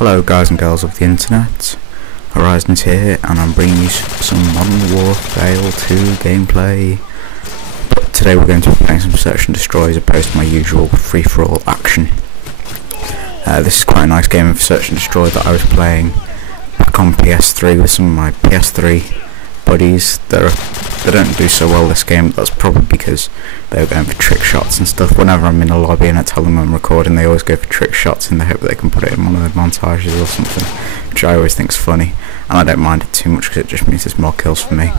Hello guys and girls of the internet, Horizon's here and I'm bringing you some Modern Warfare 2 gameplay. But today we're going to be playing some search and destroy as opposed to my usual free-for-all action. This is quite a nice game of search and destroy that I was playing back on PS3 with some of my PS3 buddies. They don't do so well this game, but that's probably because they were going for trick shots and stuff. Whenever I'm in a lobby and I tell them I'm recording, they always go for trick shots in the hope that they can put it in one of their montages or something, which I always think is funny, and I don't mind it too much because it just means there's more kills for me.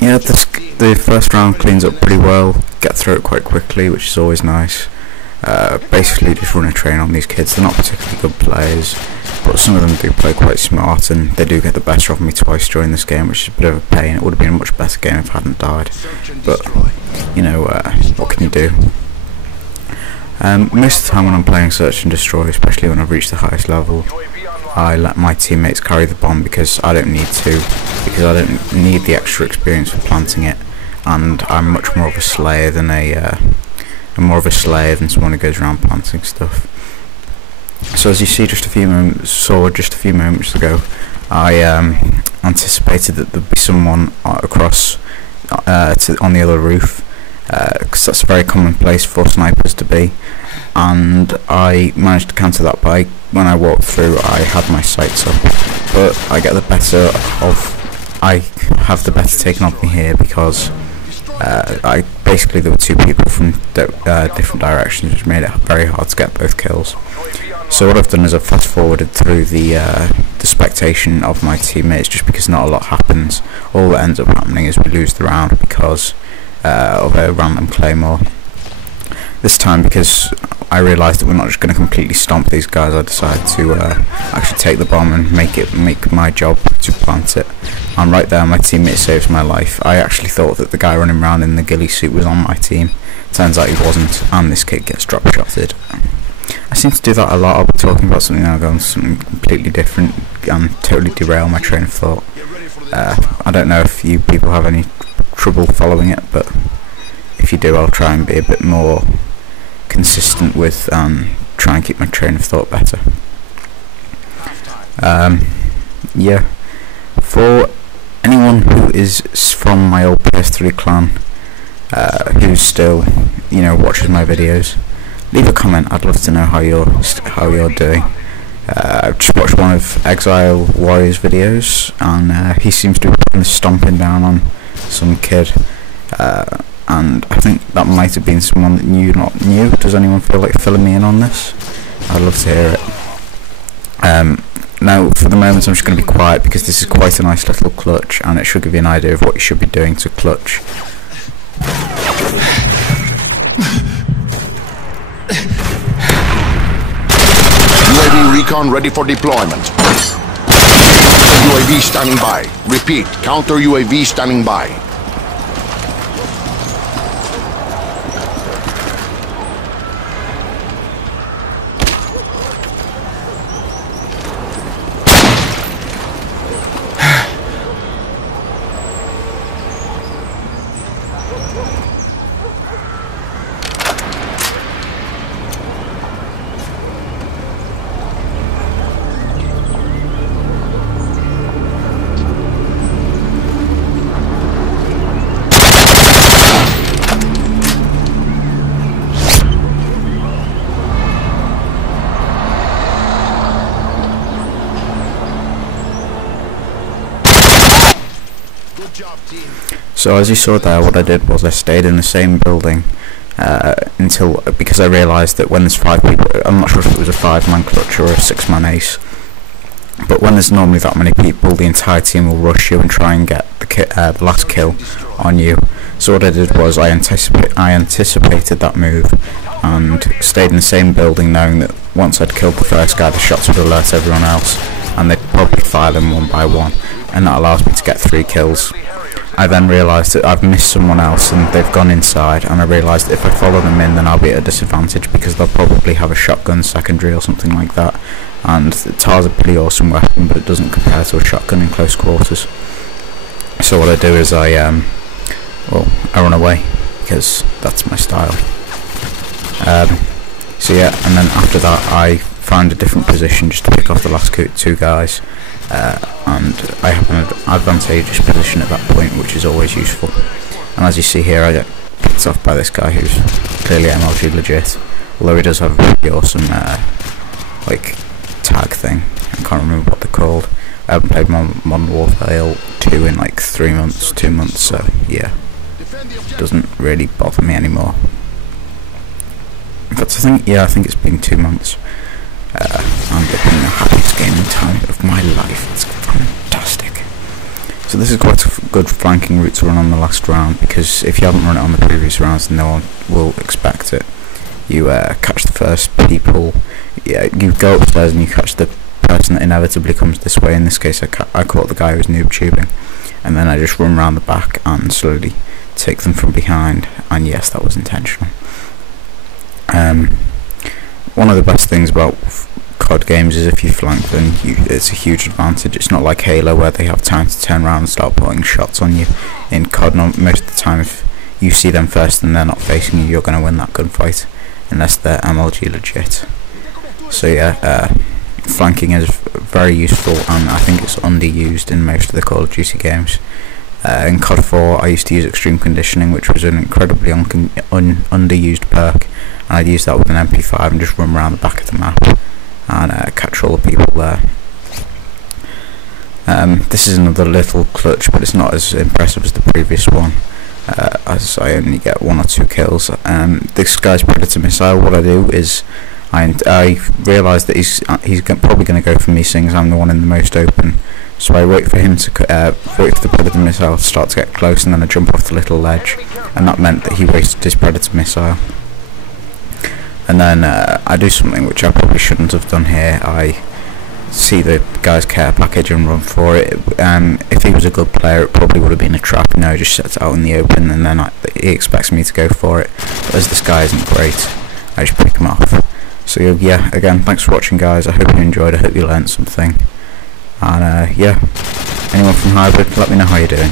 Yeah, the first round cleans up pretty well, get through it quite quickly, which is always nice. Basically just run a train on these kids. They're not particularly good players, but some of them do play quite smart and they do get the better of me twice during this game, which is a bit of a pain. It would have been a much better game if I hadn't died, but you know, what can you do? Most of the time when I'm playing search and destroy, especially when I've reached the highest level, I let my teammates carry the bomb because I don't need the extra experience for planting it, and I'm much more of a slayer than someone who goes around planting stuff. So as you see just a few moments ago, I anticipated that there'd be someone across on the other roof, because that's a very common place for snipers to be, and I managed to counter that by, when I walked through, I had my sights up, but I have the better taken of me here because basically there were two people from different directions, which made it very hard to get both kills. So what I've done is I've fast forwarded through the spectation of my teammates, just because not a lot happens. All that ends up happening is we lose the round because of a random claymore. This time, because I realised that we're not just going to completely stomp these guys, I decided to actually take the bomb and make my job to plant it. And right there, my teammate saves my life. I actually thought that the guy running around in the ghillie suit was on my team. Turns out he wasn't, and this kid gets drop shotted. I seem to do that a lot. I'll be talking about something and I'll go on to something completely different and totally derail my train of thought. I don't know if you people have any trouble following it, but if you do, I'll try and be a bit more consistent with try and keep my train of thought better. Yeah, for anyone who is from my old PS3 clan, who still, you know, watches my videos, leave a comment. I'd love to know how you're doing. I've just watched one of Exile Warrior's videos, and he seems to be putting a stomping down on some kid. And I think that might have been someone that not new. Does anyone feel like filling me in on this? I'd love to hear it. Now, for the moment, I'm just going to be quiet because this is quite a nice little clutch, and it should give you an idea of what you should be doing to clutch. UAV recon ready for deployment. UAV standing by. Repeat, counter UAV standing by. So as you saw there, what I did was I stayed in the same building because I realised that when there's 5 people, I'm not sure if it was a 5-man clutch or a 6-man ace, but when there's normally that many people, the entire team will rush you and try and get the last kill on you. So what I did was I anticipated that move and stayed in the same building, knowing that once I'd killed the first guy, the shots would alert everyone else and they'd probably fire them one by one, and that allows me to get 3 kills. I then realised that I've missed someone else and they've gone inside, and I realised that if I follow them in, then I'll be at a disadvantage because they'll probably have a shotgun secondary or something like that, and the TAR's a pretty awesome weapon, but it doesn't compare to a shotgun in close quarters. So what I do is I run away because that's my style. So yeah, and then after that I found a different position just to pick off the last two guys, and I have an advantageous position at that point, which is always useful. And as you see here, I get picked off by this guy who's clearly MLG legit, although he does have a pretty awesome like tag thing. I can't remember what they're called. I haven't played Modern Warfare 2 in like 2 months, so yeah, doesn't really bother me anymore. But I think it's been 2 months, and it's been the happiest gaming time of my life. It's fantastic. So this is quite a good flanking route to run on the last round, because if you haven't run it on the previous rounds, no one will expect it. You catch the first people, you go upstairs and you catch the person that inevitably comes this way. In this case I caught the guy who was noob tubing, and then I just run around the back and slowly take them from behind, and yes, that was intentional. One of the best things about COD games is if you flank them, it's a huge advantage. It's not like Halo where they have time to turn around and start putting shots on you. In COD, most of the time, if you see them first and they're not facing you, you're going to win that gunfight, unless they're MLG legit. So yeah, flanking is very useful, and I think it's underused in most of the Call of Duty games. In COD 4 I used to use extreme conditioning, which was an incredibly underused perk, and I'd use that with an MP5 and just run around the back of the map and catch all the people there. This is another little clutch, but it's not as impressive as the previous one, as I only get 1 or 2 kills. This guy's Predator missile, what I do is I realise that he's probably going to go for me, seeing as I'm the one in the most open. So I wait for him to wait for the Predator missile to start to get close, and then I jump off the little ledge, and that meant that he wasted his Predator missile. And then I do something which I probably shouldn't have done here. I see the guy's care package and run for it. If he was a good player, it probably would have been a trap. No, just sets it out in the open, and then he expects me to go for it. But as this guy isn't great, I just pick him off. So yeah, again, thanks for watching, guys. I hope you enjoyed. I hope you learnt something. And yeah, anyone from Hybrid, let me know how you're doing.